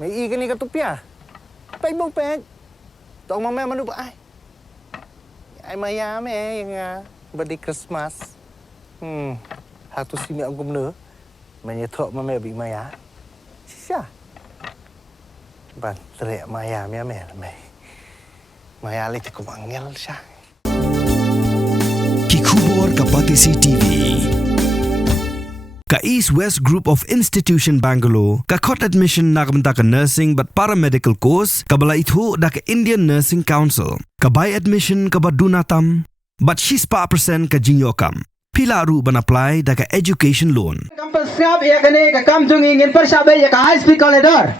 Mày y cái này cái tụp à? Phải bông bẹt. Tao mà mẹ mà núp ai mà ya mẹ yang birthday Christmas. Satu si mẹ ông cũng nữa. Mày nhớ thọ mà mẹ bị maya. Siapa? Ban teriak maya mẹ là mày. Maya lagi cukup angel sah. Kikubor Kapatisi TV. Ka East West Group of Institution Bangalore, ka khot admission nakamta ka nursing but paramedical course, ka bala ithu da ka Indian Nursing Council, ka buy admission ka badunatam, but shispa % ka jinyokam. Pila ru ban apply da ka education loan. Campus ngap ya kene ka kam jung ingin persabe ya ka high speed corridor.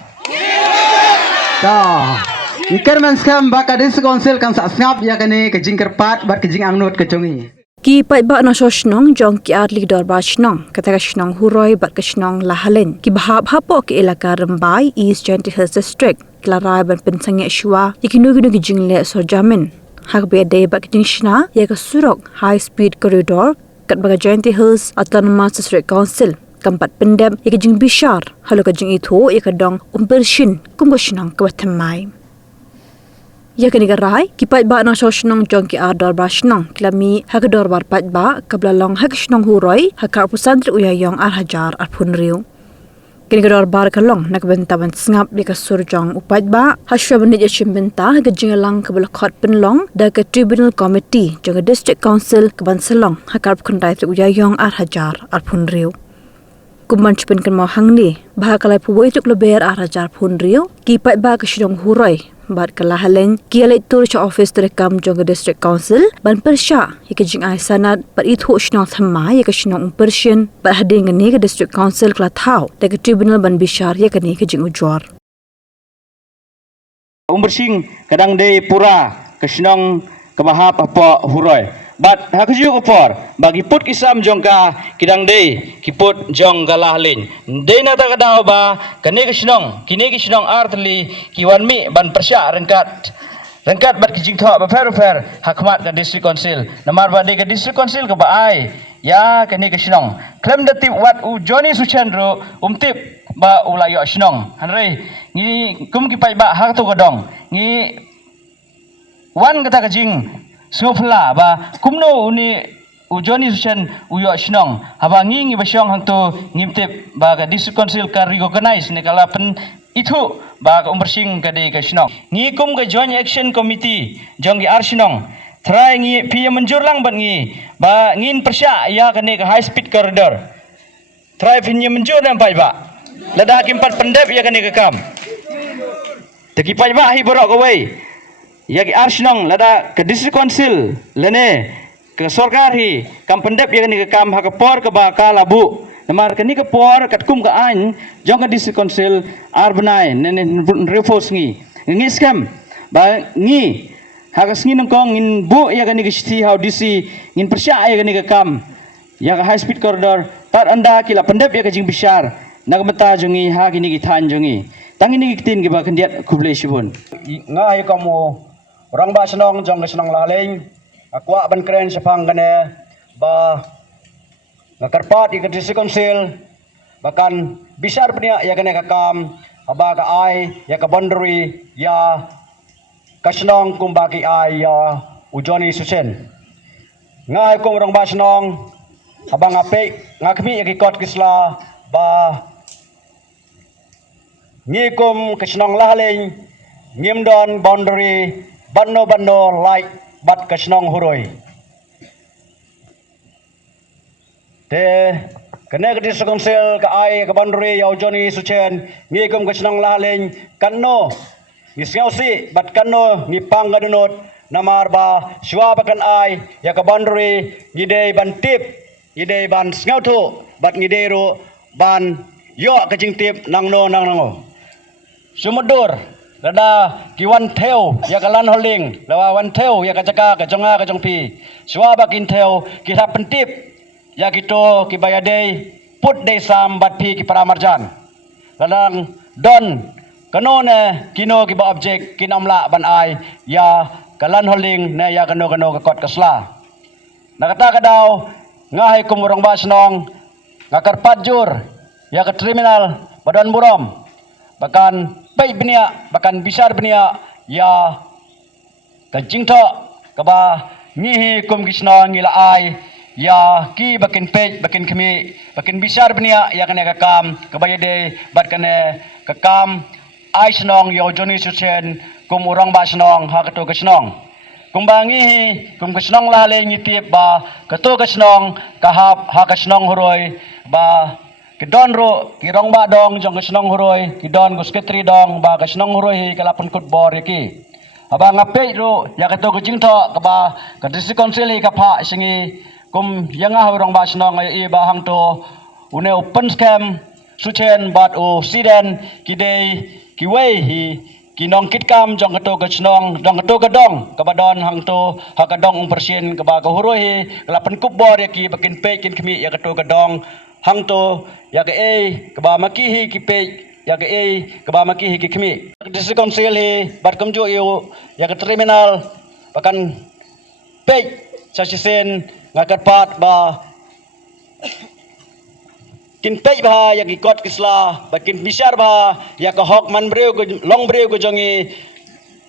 Ta. Iker man skam ba ka dis council kam sa ngap ya kene ka jingker pat bat ka jing angnot ka jungi. Ki pai ba na sosnong jong ki atli dor ba snong kata ka snong huroi bat ka snong lahalen ki bahap hapo ki elaka rambai East Gentle Hills District klarai ban pensang ya shwa ikinu ginu ki jingle so jamin hak be day ba ki jingshna ya ka surok high speed corridor kat ba Gentle Hills Autonomous District Council kampat pendem ya ka jing bishar halo ka jing itho ya ka dong umpershin kum ka snong ka bathamai ya kini garai kipat ba na sosnong jong ki ador ba snong klami hagador bar pat ba kablalong hak snong huroi hakar pusantri uyayong arhajar arpunriu kini gador bar kalong nakbentaban sngap di kasurjong upat ba hasya banit ya chimbenta hagajingalang kabalakot penlong da ka tribunal committee jong district council kabansalong hakar kundai uyayong arhajar arpunriu kuman chupen kan mau hangni bahakalai puwoi tuk leber arhajar punriu kipat ba ka snong huroi bat kalahalen kialai tur cha office terekam jong district council ban persya ikajing ai sanad bat ithu snong thamma yakashnong persien bat hading ni ke district council kla thau de tribunal ban bishar yakani kajing ujor Umbersing kadang de pura kasnong kabahap apa huroi bat hakaju upor bagi put kisam jongka kidang de kiput jong galahlen de na ta kadang ba kane kisnong artli kiwan mi ban persya rengkat bat kijing tho ba fer hakmat ka district council namar ba de ka district council ka ba ai ya kane kisnong klem datip wat u Johnny Suchandro umtip ba ulayo snong hanrei ngi kum ki pai ba hak to kadong ngi wan kata kajing sofla ba kumno uni ujoni suchen uyo snong haba ngi basyong hangto ngimtip ba ka district council ka recognize ne kala pen itu ba ka umbersing ka de ka snong ngi kum ka joint action committee jong gi ar snong try ngi pi menjur lang ban ngi ba ngin persya ya ka ne ka high speed corridor try pi menjur dan pai ba lada kimpat pendep ya ka ne ka kam teki pai ba hi borok away yaki arsnong lada ke district council lene ke sarkar hi kam pendep ya ni ke kam ha ke por ke ba ka labu namar ke ni ke por kat kum ke an jong ke district council arbanai ne refos ngi ngi skam ba ngi ha ke sngi nongkong in bu ya ke ni ke sti how dc in persya ya ke ni ke kam ya ke high speed corridor par anda kila pendep ya ke jing bishar nagmata jongi ha kini ki than jongi tangini ki tin ke ba kendiat kuble shibun ngai kamu orang ba senong jong senong laling akwa ban kren sepang kene ba ngakarpat di district council bahkan bisar punya ya kene kakam aba ka ai ya ka boundary ya kasenong kumbaki ai ya ujoni susen ngai kum orang ba senong abang ape ngakmi ya kikot kisla ba ngikum kasenong laling ngimdon boundary Banno like bat kasnong huroi. Te kene ke district council ka ai ka banduri ya Johnny Suchen ngikum kasnong laling kanno ngisngausi bat kanno ngipang gadunot namar ba sywa bakan ai ya ka banduri ngidei ban tip ngidei ban ngautu bat ngidero ban yo kajing tip nangno Sumedur lada kiwan theo ya kalan holding lawa wan theo ya kajaka kajonga kajongpi swa bakin theo kita pentip ya kito kibayadei put dei sam batpi ki paramarjan ladang don kanone kino kiba objek kinamla ban ai ya kalan holding ne ya kano kakot kasla nakata kadaw ngai kumurong basnong ngakar pajur ya ke terminal badan burom bahkan baik benia bahkan besar benia ya kajing tho kaba ngihi kum kisno ngila ai ya ki bakin pej bakin kemi bakin besar benia ya kene kakam kaba yede bat kene kakam ai snong yo joni suchen kum urang ba snong ha kato kisnong kumbangi kum kisnong la le ngitip ba kato kisnong kahap ha kisnong huroi ba kidon ro kirong ba dong jong kisnong huroi kidon gusketri dong ba kisnong huroi kalapun kut bor yaki aba ngape ro ya kato kujing tho kaba kadisi konsil hi kapha singi kum yanga urang ba snong ai ba hang to une open scam suchen bat o siden kidei kiwei hi kinong kitkam jong kato kisnong dong kato kadong kabadon hang to hakadong persen kaba ka huroi hi kalapun kut bor yaki bakin pe kin kemi ya kato kadong hang to ya ke kaba maki hi ki pe ya ke kaba maki hi ki khmi district council hi bat kamjo yo ya ke terminal bahkan pe sasisen ngakat pat ba kin pe ba ya ki kot kisla bakin bisar ba ya ka hok man breu long breu ko jongi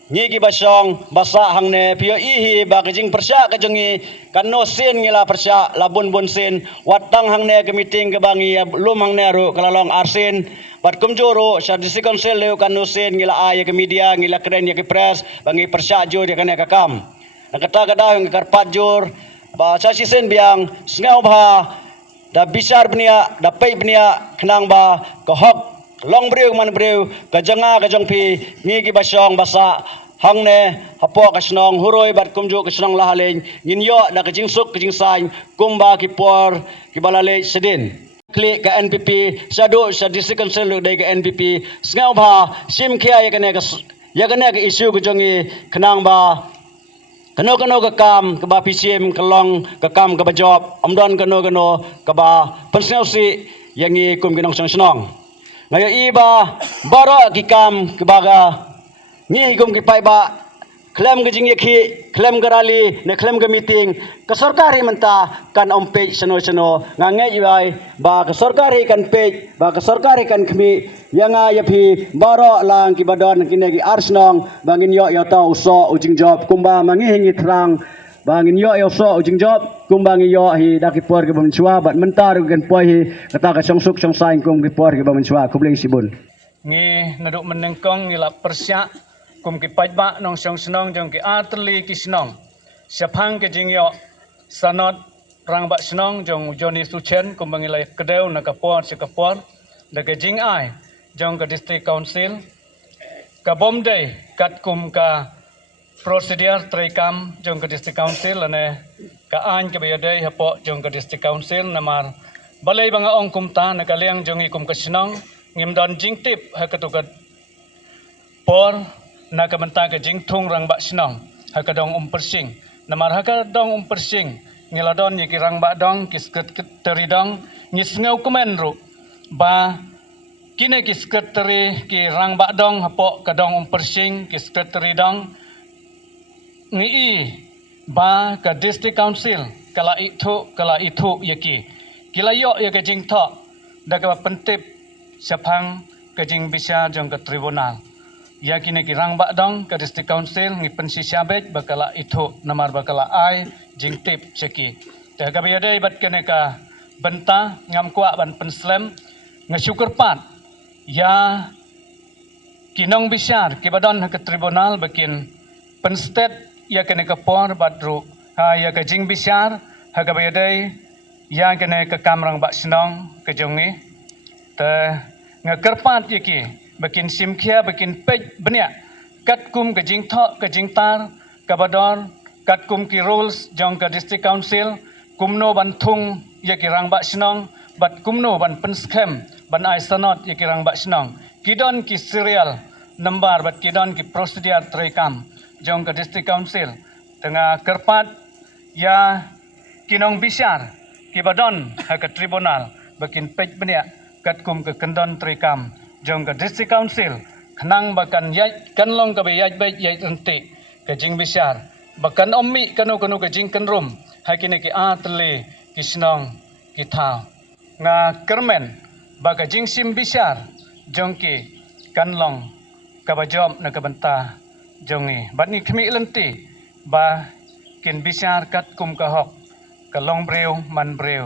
ngi ki basong basa hangne pio hi ba ka jing persya ka jongi kanno sen ngila persya labun bun sen watang hangne ke meeting ke bangi lum hangne ro kalalong arsen bat kumjoro sa district council leu kanno sen ngila ay ke media ngila kren ya ke press bangi persya jo dia kana kakam nakata kada ng karpat jor ba sa sen biang sngaw ba da bisar bnia da pei bnia khnang ba ka hok long breu man breu ka janga ka jongpi ngi ki basong basa hangne hapo ka snong huroi bat kumjo ka snong lahaleng ngin yo da ka jingsuk ka jingsain kumba ki por ki balale sedin klik ka NPP sadu sa district council dai ka NPP sngaw ba sim khia ya kane ka issue ka jongi khnang ba kano ka kam ka ba PCM kalong ka kam ka ba job amdon kano ka ba pensel si yangi kum kinong snong ngayo iba bara kikam kebaga ngi gum ki pai ba klem ke jing yakhi klem garali ne klem ke meeting ka sarkari menta kan ompe sano nga ngai ibai ba ka sarkari kan pe ba ka sarkari kan khmi yanga yapi bara lang ki badon kinegi arsnong bangin yo tau so ujing job kumba mangi hingi terang bangin yo so ujing job kumbangi yo hi dakipor ke bamchwa bat mentar gen poi hi kata ka songsuk songsain kum ki por ke bamchwa kubleng sibun ngi naduk menengkong ngila persyak kum ki pajba nong song senong jong ki atli ki senong siapang ke jingyo sanot rang ba senong jong joni suchen kum bangilai kedeu na kapor si kapor da ke jing ai jong ke district council ka bomdei kat kum ka prosedur trekam jong ke district council ane ka an ke bayadai hapo jong ke district council namar balai banga ong kumta na kaliang jong ikum ka senong ngim don jing tip ha katukat por na kabanta ka jing thung rang ba senong ha kadong persing namar ha kadong persing ngiladon yiki rang ba dong kisket teridong ngisngau komen ru ba kine kisket teri ki rang ba dong hapo kadong persing kisket teridong ngi ba ka district council kala itu yaki kila yo ya ka jing tho da ka pentip siapang ka jing bisa jong ka tribunal ya kini ki rang ba dong ka district council ngi pensi syabet bakala itu namar bakala ai jing tip seki ta ka bayadai bat kene ka benta ngam kwa ban penslem ngsyukur pat ya kinong bisar ki badon ka tribunal bakin penstet ya kene ka por badru ha ya ka jing bisar ha ka bayadai ya kene ka kamrang ba senong ka jongi ta ngakerpat yaki bakin simkhia bakin pej benya kat kum ka jing tho ka jing tar ka badon kat kum ki rules jong ka district council kumno ban thung yaki rang ba senong bat kumno ban penskem ban ai sanot yaki rang ba senong kidon ki serial number bat kidon ki prosedur trekam jong ka district council tengah kerpat ya kinong bisar ki badon ha ka tribunal bakin pej benya kat kum ka kendon trekam jong ka district council khnang bakan yai kanlong ka yai bai yai ente ka jing bisar bakan ommi kanu ka jing kanrum hakine ki atle kisnong kita nga kermen baga jing sim bisar jong ki kan long kabajom na kabanta jongi bat ni khmi lenti ba kin bisar kat kum kahok kalong breu man breu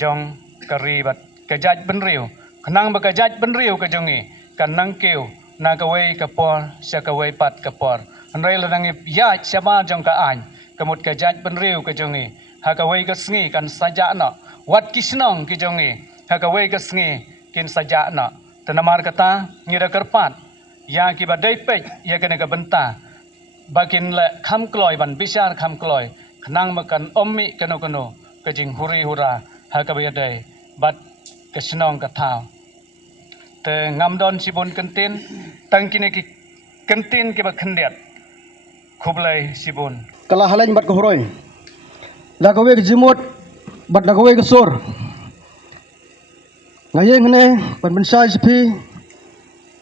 jong kari bat kajaj benriu kenang ba kajaj benriu ka jongi kanang keu na kawai kapor sya kawai pat kapor andai lanang ya syama jong ka an kamut kajaj benriu ka jongi ha kawai ka sngi kan saja na wat kisnong ki jongi ha kawai ka sngi kin saja na tanamar kata ngira kerpat ya ki badai pej ya kena ka benta bakin le kham kloi ban bisar kham kloi kenang makan ommi kano kajing huri hura ha ka bayadai bat kesnong katau te ngamdon sibun kentin tangkine ki kentin ki ba khendiat khublai sibun Kala halain bat kahuroi. Da kawe ke jimut bat da kawe ke sur. Ngayeng ne ban bensai sepi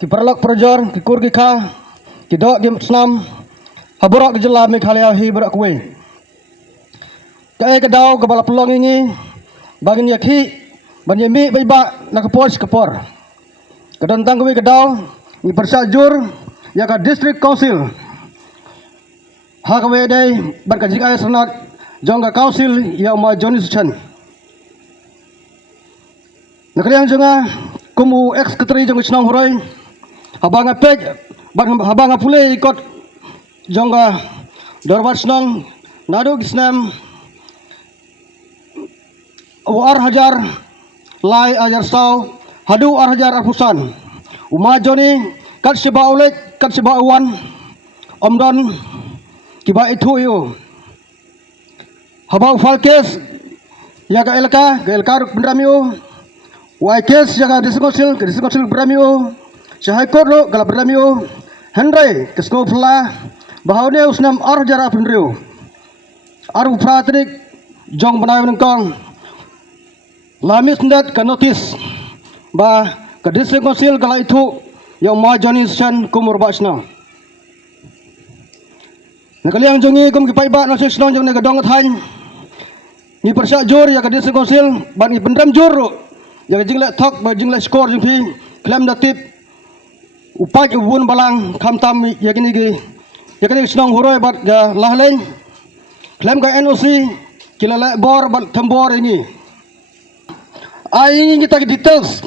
ki perlak projor ki kur ki kha ki dok ki snam haburak ke jela me khalia hi barak kawe. Kae ke dau ke bala pelong ini bagin yakhi ban yemi bai ba na kapor kapor. Kadang tang kawe ke dau ni persajur ya ka district council ha kawe dai bat ka jikai sanat jong ka council ya ma Johnny Suchan nakriang jonga kumu ex secretary jong chnong horoi habanga pej bat habanga pule ikot jong ka dorbat snong nadu kisnam war hajar lai ajar sau hadu ar hajar arpusan uma Johnny kat seba ulek kat seba awan omdon kiba itu yo habau falkes ya ka elka bendramio waikes ya ka diskosil bendramio syahai kodro kala bendramio hendrai kesko pla bahaunya usnam ar jara bendrio aru pratrik jong banai nengkong lamis ndat ka notis ba ka diskosil kala itu ya ma Johnny Chan kumur basna nakaliang jongi kum kipai ba nasik snong jong ne gadong thain ni persya jor ya ka dis konsil ban ni bendram jor ya jingla thok ba jingla skor jing phi klem datip upai ubun balang khamtam ya kini gi ya kini snong horoi bat ga lahleng klem ka NOC kilala bor bat thambor ini ai kita details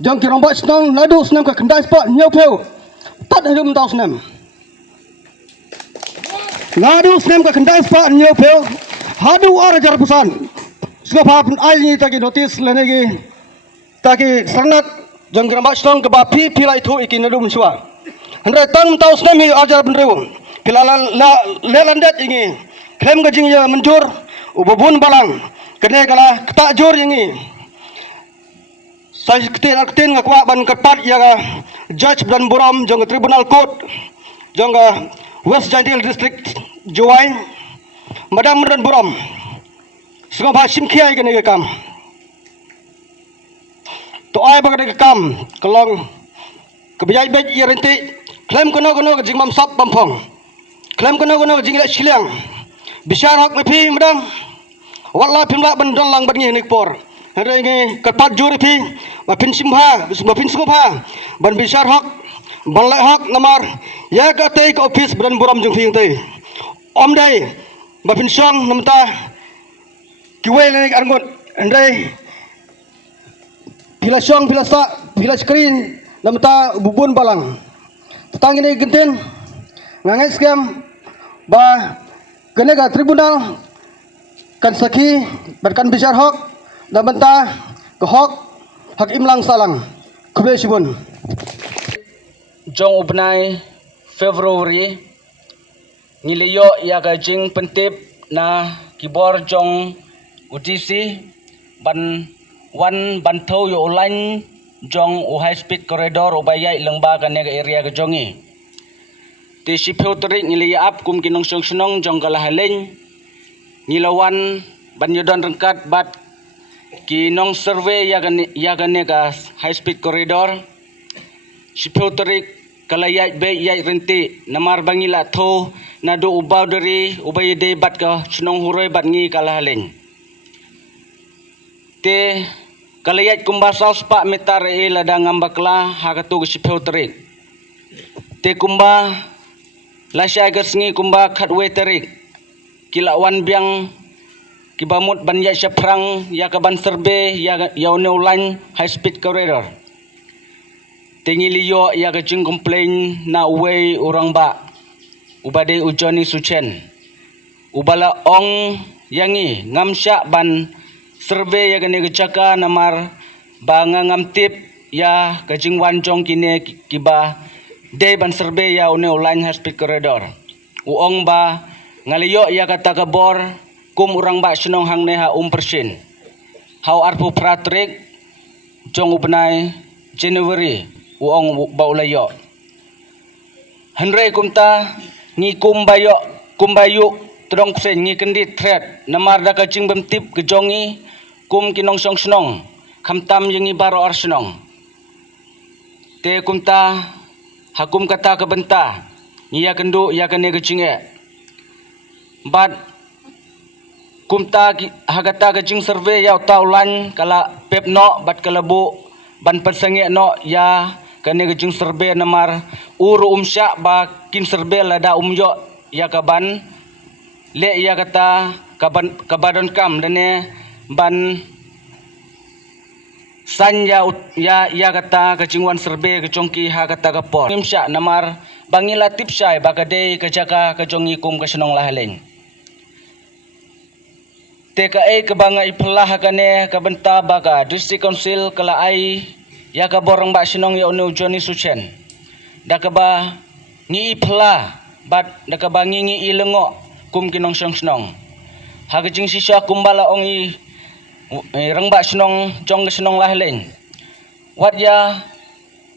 jong ki romba snong nadu snong ka khandai spot nyau pheu tat hum tau snam ngadu snem ka kendai spa nyo pel hadu ar jar pusan skapa pun ai ni taki notis lenegi taki sanat jang gramba stong ke bapi pilai thu ikin nadu mswa andre tan tau snem hi ajar benrew pilalan la lelandat ingi klem ka jing ya menjur ububun balang kene kala tak jur ingi sai ketin ngakwa ban kepat ya judge dan buram jang tribunal court jang West Jaintil District Juwai Madam dan Buram Sungai Bhasim Kiai kene kam to ai bagade kam kelong kebijai bej irenti klaim kono ke jingmam sap bampong klaim kono ke jingla siliang bisyar hak lepi madam wala pimla bandon lang bangi nikpor ada ini kerpat juri pi bapin simha bapin sumha ban bisyar hak balai hak namar ya ka tei ka office bran buram jung phing tei om dai bapin song namta kiwe le arngot andai bila song bila sa bila screen namta bubun balang tang ini genten ngangai scam ba kene ka tribunal kan saki berkan bisyar hak dan benta ke hak imlang salang kube sibun jong ubnai Februari ngiliyo ya gajing pentip na kibor jong UTC ban wan bantau yo online jong high speed corridor ubaya lengba kan area ke jongi ti siputri ngiliya ap kum kinong snong jong kalahaleng ngilawan ban yodon rengkat bat kinong survey ya kan ka high speed corridor siputri kalayat be yai renti namar bangila tho nadu ubau dari ubay de bat ka snong huroi bat ngi kalahaleng te kalayat kumbasau spa metar e ladang ambakla hakatu siputri te kumba lasya gasngi kumba khatwe tarik kila wan biang kibamut ban ya syaphrang ya kaban serbe ya neulan high speed corridor tengi liyo ya gajing complain na uwe orang ba ubade ujoni suchen ubala ong yangi ngamsya ban serbe ya gane gejaka namar ba ngamtip ya gajing wanjong kine kiba de ban serbe ya neulan high speed corridor uong ba ngaliyo ya kata kabor kum orang ba senong hang neha persen hau arpu pratrik jong ubnai January uong baulayo henry kumta ngi kumbayu terong sen ngi kendit threat namar da kacing bemtip kejongi kum kinong song senong kamtam yengi baro ar senong te kumta hakum kata kebenta ngia kendu ya kene kecing but kumta hagata gajing survey ya taulan kala pep no bat kala bu ban persange no ya kane gajing survey namar uru umsya ba kin survey lada umyo ya kaban le ya kata kabadon kam dane ban san ya kata kajingwan survey kejongki hagata kapor umsya namar bangila tipsai bakade kejaka kejongi kum kesenong laheleng TKA kebanga ipelah kane kabenta baga district council kala ai ya ka borang ba sinong ya unu Johnny Suchen dakaba ngi ipelah bat dakaba ngi ilengo kum kinong senong hagajing sisa kumbala ongi rang ba sinong jong senong lahleng wat ya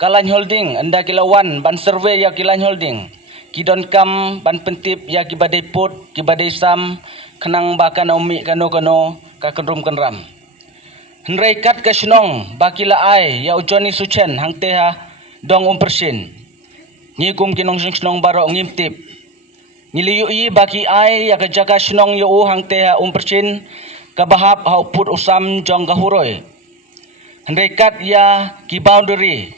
kalan holding anda kilawan ban survey ya kilan holding kidon kam ban pentip ya kibadai put kibadai sam kenang bakan umi kano kakendrum kenram henry kat ka senong bakila ai ya ujoni suchen hang teha dong persen ngikum kinong senong baro ngimtip ngiliyu i baki ai ya kajaka senong yo hang teha persen kabahap hau put usam jong kahuroi henry kat ya ki boundary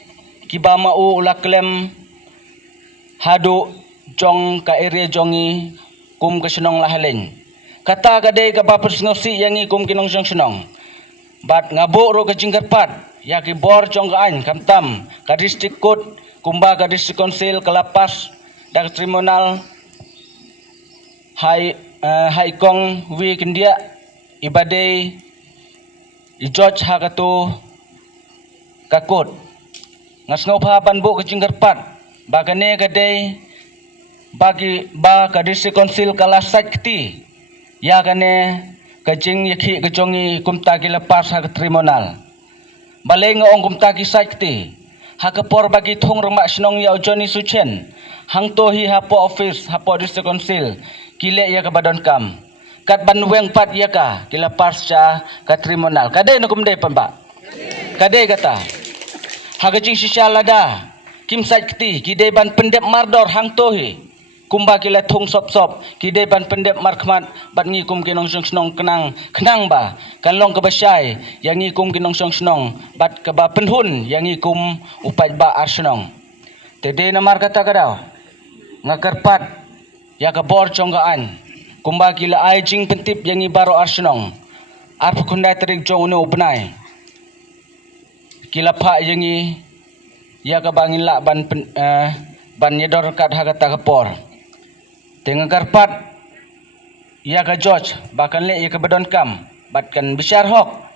ki bamau ulaklem hadu jong ka area jongi kum ka senong lahaleng kata kadai ka bapers ngosi yangi kum kinong senong bat ngabo ro ka jingkarpat ya ki bor jong kaan kamtam ka district court kumba ka district council kalapas dak tribunal hai kong wi kindia ibadai i judge hakato ka court ngasngau pa banbo ka jingkarpat bagane kadai bagi ba ka district council kalasat kti ya kane kajing yakhi kejongi kumta ki lepas ha tribunal baleng ong kumta ki sakti ha kapor bagi thong rama senong ya Johnny Suchen hang to hi hapo office hapo district council kile ya ka badon kam kat banweng pat ya ka ki lepas cha ka tribunal kadai no kumdai pamba kadai kata ha kajing sisa lada kim sakti ki dei ban pendep mardor hang to hi kumba kila thong sop kidai ban pendep markmat bat ngi kum kinong senong kenang ba kanlong ke basai yang ngi kum kinong senong bat ke ba penhun yang ngi kum upai ba arsenong tede namar kata kadau ngakarpat ya ke bor chonggaan kumba kila ai jing pentip yang ngi baro arsenong arp kundai terik jong unu benai kila pa yang ngi ya ke bangin la ban nyedor kat hagata kapor tengah karpat ya ka George bahkan le ya ka badon kam batkan besar hok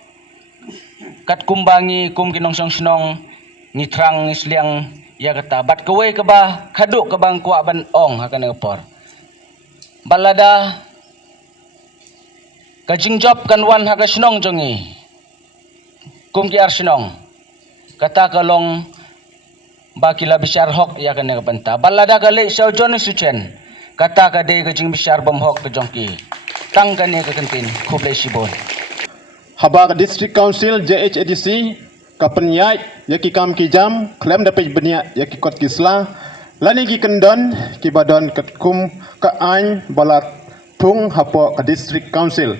kat kumbangi kum kinong senong ngitrang ngisliang ya kata bat kewe ke ba kaduk ke bang kuak ban ong akan ngepor balada kajing job kan wan ha ka senong jongi kum ki ar senong kata kalong bakila besar hok ya kan ngepenta balada kale sau Johnny Suchen kata kadai kajing besar bomhok ke jongki tangkane ke kentin kublai sibon haba district council JHADC kapenyai yaki kam ki jam klem dapat benia yaki kot kisla lani ki kendon ki badon ketkum ka ain balat tung hapo ka district council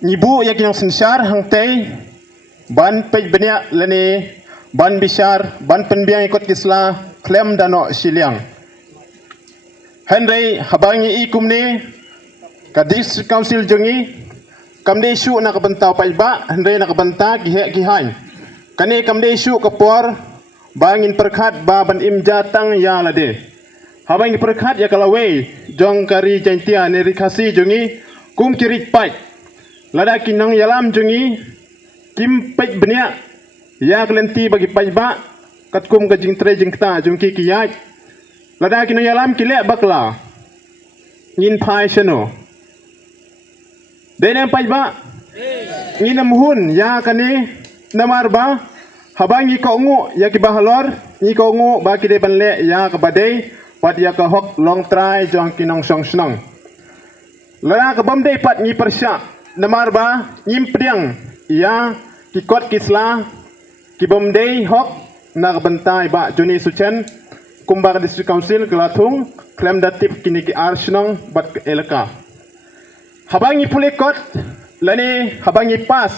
nyibu yaki yang sensar hang ban pej benia lani ban besar ban penbiang ikut kisla klem dano siliang. Henry habangi ikum ni ka district council jengi kamde isu nak bentau paiba Henry nak benta gihe gihain. Kani kamde isu kapor bangin perkhat ba ban im jatang ya lade. Habangi perkhat ya kalawei jong kari jantia ni rikasi jengi kum kirit pai. Lada kinang yalam jengi kim pai benia ya kelenti bagi paiba kat kum kajing tre jing kta jungki kiyai. Lada kino yalam kile bakla ngin pai shano dene pai ba ngin muhun ya kani namar ba habangi ko ngu ya ki bahalor ni ko ngu ba ki de banle ya ka badai pat ya ka hok long try jong kinong song snong lada ka bam dei pat ni persya namar ba nyim priang ya ki kot kisla ki bam dei hok nak bentai ba Joni Suchen Kumbang District Council Gelatung klaim datip kini ki arsenong bat ke elaka. Habangi pulih kot lani habangi pas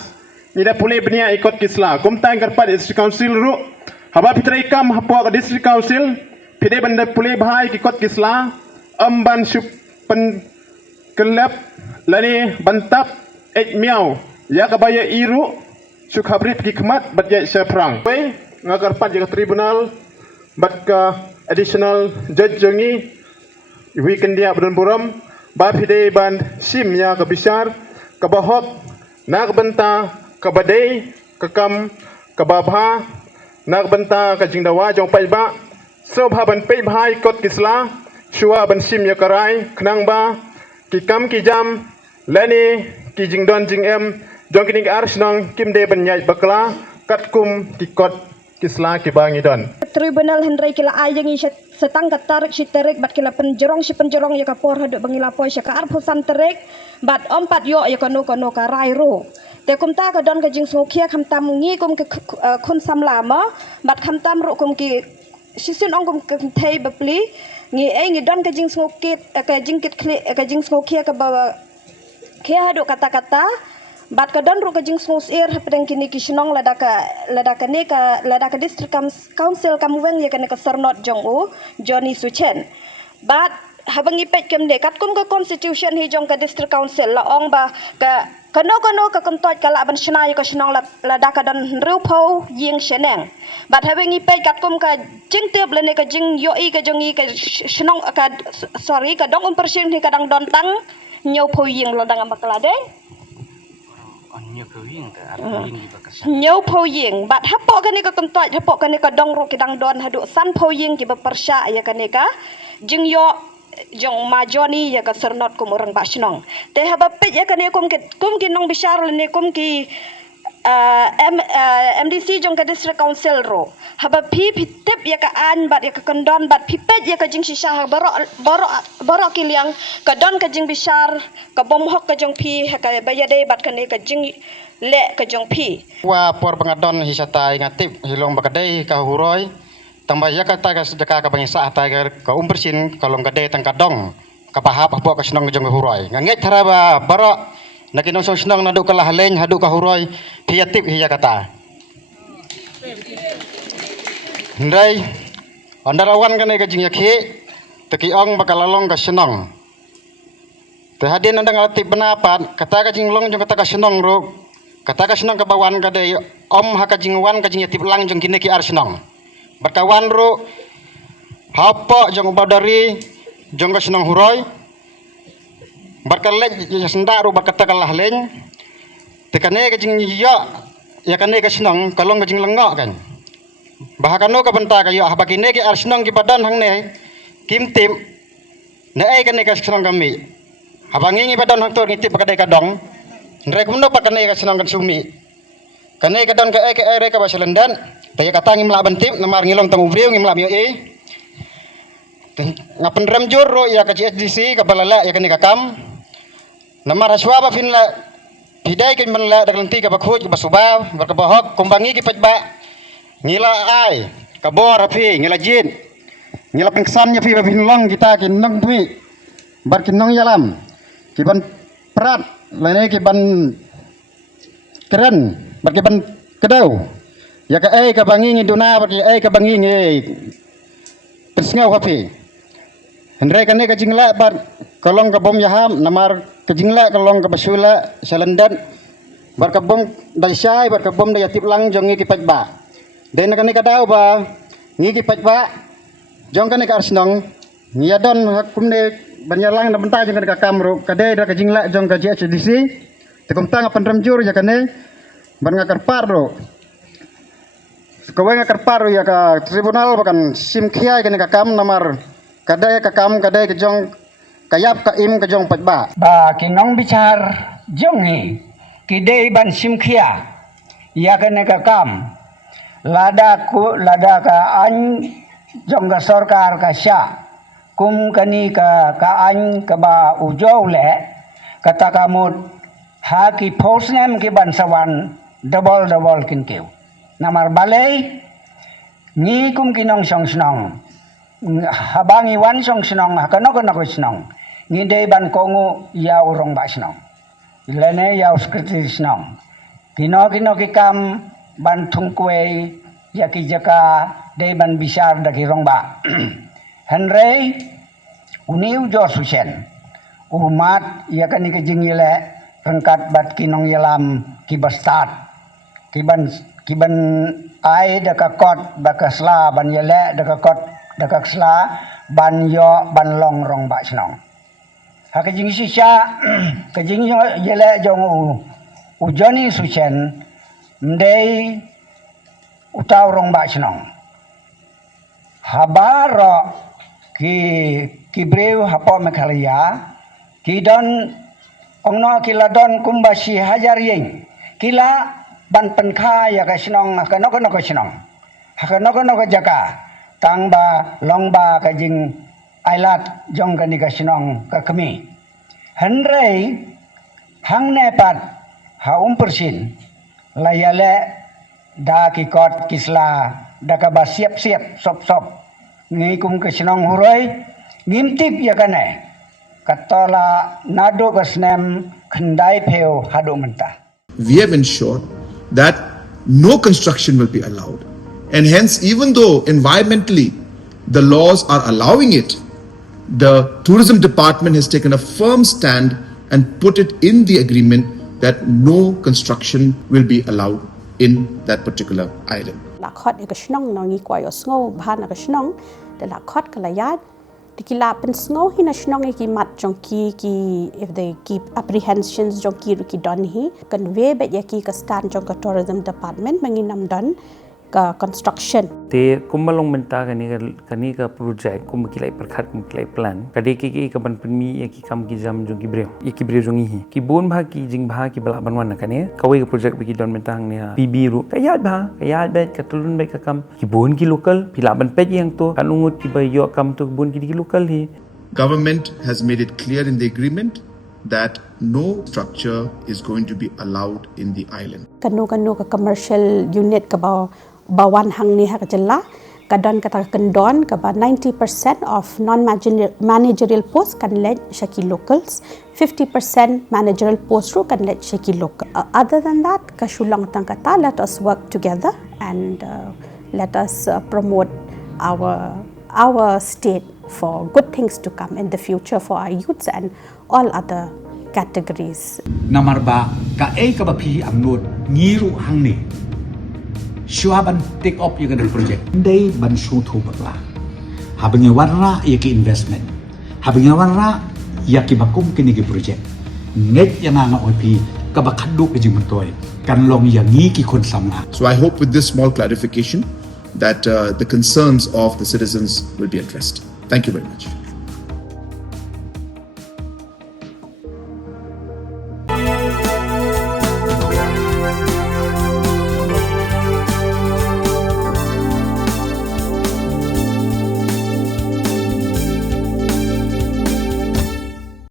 ni dah pulih benia ikut kisla. Kumtang karpat District Council ru haba pitra ikam hapua ke District Council pide benda pulih bahai ki kot kisla amban sup pen kelab lani bantap miau ya kabaya iru suk habrit ki kemat bat ya seprang. Wei ngakarpat jaga tribunal bat ka additional judge jongi weekend dia berdun buram ba pide ban sim ya ke bisar ke bahok nak benta ke badai ke kam ke babha nak benta ke jingdawa jong pai ba so bha ban pe bhai kot kisla shua ban sim ya karai knang ba ki kam ki jam lani ki jingdon jing em jong kini arsnong kim de ban nyai bakla kat kum ki kot kisla ki bangi don Tribunal Henry kila ayang setang katarik si terik bat kila penjerong si penjerong ya kapor haduk bangila poy ya ka arpusan terik bat ompat yo ya kono ka rairo te kum ta ka don ka jing smokia kham tam ngi kum ke khun sam lama bat kham tam ru kum ki sisin ong kum ke thei bapli ngi ngi don ka jing smokit ka jing kit ka jing smokia ka ba kya haduk kata-kata bat ka don ru ka jing smos ir pedang kini kisnong ladaka ne ka ladaka district council kamweng ya kana ka sernot jong u Joni Suchen bat habangi pet kem de kat kum ka constitution hi jong ka district council la ong ba ka kano ka kontot kala ban shna ya ka snong ladaka don ru pho ying sheneng bat habangi pet kat kum ka jing teb le ne ka jing yo i ka jong i ka snong ka sorry ka dong persen hi kadang don tang nyau pho ying lo dang bakla de nyau po ying bat hapo kani ka kontot hapo kani ka dong ro kidang don hadu san po ying ki bepersya ya kani ka jing yo jong ma Joni ya ka sernot kum orang ba snong te haba pet ya kani kum ki nong bishar ne kum ki MDC jong ka district council ro haba pi tip ya ka an bat ya ka kondon bat pi pet ya ka jing shisha baro kiliang ka don ka jing bishar ka bom hok ka jong pi ha ka bayade bat kani ka jing le ka jong pi wa por bangadon hisata ngatip hilong bakadai ka huroi tambah ya ka ta ka sedekah ka bangsa ta ka umpersin kalong kadai tang kadong ka pahap apo ka senong jong huroi nganget haraba baro nakinong senong nadu ka lahaleng hadu ka huroi piatip hiya kata ndai andarawan kane ka jing yakhi teki ong bakalalong ka senong te hadin andang atip benapat kata ka jing long jong kata ka senong ro kata ka senong ka bawan ka de om haka jing wan ka jing yatip lang jong kine ki ar senong berkawan ro hapo jong badari jong ka senong huroi berkalek senda ro berkata ka lahaleng tekane ka jing ya kane ka senong kalong ka jing lengok kan bahakano ka benta ka yo habakine ki ar senong ki badan hang ne kim tim ne ai kane ka senong kami habangi ngi badan hang tor ngitip bakadai ka dong ndrek mundo pakane ka senong kan sumi kane ka don ka ai ka ai ka baselendan taya kata ngi mla bentip namar ngilong tang ubriu ngi mla yo ngapen ram joro ya ka CSDC ka balala ya kane ka kam namar aswa ba finla hidai kin menla daglenti ka bakhuj basuba berkabahok kumbangi ki pajba ngila ai kabor api ngila jin ngila pengsan nya pi babinlong kita kin nang tui bar kin nong yalam ki ban prat lene ki ban keren bar ki ban kedau ya ka ai ka bangi ngi duna bar ki ai ka bangi ngi persngau hapi hendrai kane ka jingla bar kalong ka bom yaham namar ka jingla kalong ka basula salandan bar ka bom dai syai bar ka bom dai atip lang jong ngi kipat ba den kane ka dau ba ngi kipat ba jong kane ka arsnong niadon hakum ne banyalang na benta jong kane ka kamro kade da ka jingla jong ka JHDC tekum tang apan ramjur ya kane bar ngakar parro kawai ngakar paru ya ka tribunal bahkan sim kiai kene kakam namar kadai kakam kadai kejong kayap ka im kejong patba ba kinong bicar jong hi kidei ban sim kia ya kene kakam lada ka an jong ga sarkar ka sya kum kani ka an ka ba ujau le kata kamut ha ki posnem ki ban sawan double kin keu namar balai ni kum kinong song snong habangi wan song snong hakanok snong ni dei ban kongu ya urong ba snong ilene ya skriti snong kino kikam ban thungkwe ya ki jaka dei ban bisar da ki rong ba henrei uniu jo susen umat ya kani ke jingile rengkat bat kinong yalam ki bastat kiban ai da ka kot ba ka sla ban yele da ka kot da ka sla ban yo ban long rong ba snong ha ka jing si sha ka jing yo yele jong u joni su chen ndei utau rong ba snong habaro ki breu hapo mekhalia ki don ongno kiladon kumbashi hajar yeng kila ban penkha ya ka snong ka no ka snong ha ka jaka tang ba long ba ka jing ailat jong ka ni ka snong ka kami henrei hang ne pat ha persin layale da ki kot kisla da ka ba siap sop ngi kum ka snong huroi ngimtip ya ka ne katola nado ka snem khandai pheu hadu menta. We have ensured that no construction will be allowed. And hence, even though environmentally the laws are allowing it, the tourism department has taken a firm stand and put it in the agreement that no construction will be allowed in that particular island. Lakot ka snong no ngi kwayo sngo bahan ka snong de lakot kalayat dikila pen sngo hina snong ki mat jong ki if they keep apprehensions jong ki don hi convey bet yaki ka stan jong ka tourism department manginam don ka construction te kumalong menta kani ka project kum kilai perkhat kum kilai plan kade ki ka ban penmi yaki kam ki jam jong ki breu jong hi ki bon bha ki jing bha ki bala ban wan kane kawai ka project bi ki don menta hang ne pb ru kayat bet ka tulun bet ka kam ki bon ki local pila ban pet yang to kan ungut ki bay yo kam to bon ki local hi. Government has made it clear in the agreement that no structure is going to be allowed in the island. Kano ka commercial unit ka bawan hang ni ha ka jalla kadon kata kendon ka ba 90% of non-managerial posts kan let shaki locals 50% managerial posts ru kan let shaki local. Other than that ka shulang tang kata let us work together and let us promote our state for good things to come in the future for our youths and all other categories. Namar ba ka ka ba phi amnot ngiru hang ni Shuaban take up yung ganun project. Hindi ban shoot ho bakla. Habang yung warra yaki investment. Habang yung warra yaki bakum kinigi project. Net yung nga opi kabakaduk kajing mantoy. Kanlong yung ngiki konsam na. So I hope with this small clarification that the concerns of the citizens will be addressed. Thank you very much.